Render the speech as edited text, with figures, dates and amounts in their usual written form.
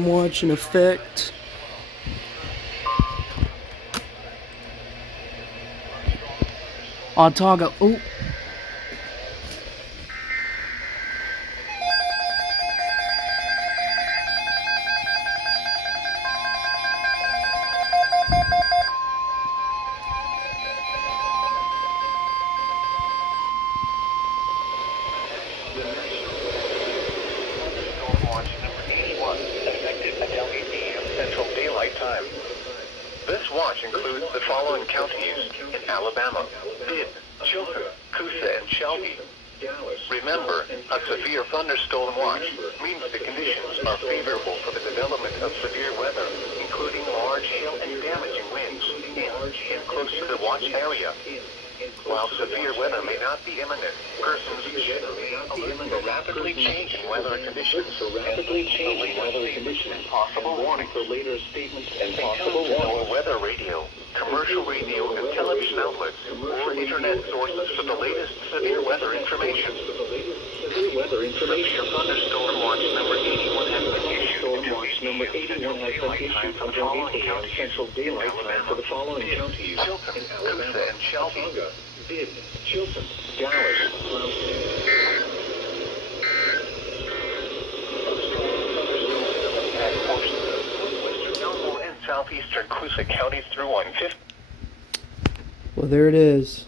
Watch in effect. Otago. Oh. This watch includes the following counties in Alabama: Bibb, Chilton, Coosa, and Shelby. Remember, a severe thunderstorm watch means the conditions are favorable for the development of severe weather, including large hail and damaging winds in and close to the watch area. While severe weather may not be imminent, persons should remain alert for rapidly changing weather conditions and possible warnings. Stay tuned to our weather radio, commercial radio, and television outlets, or internet sources for the latest severe weather information. Severe thunderstorm watch number 81 has been issued for the following counties: Alabama, Bibb, Chilton, Coosa, and Shelby. Bibb, Chilton, Dallas. Southeastern Coosa counties through 150. Well, there it is.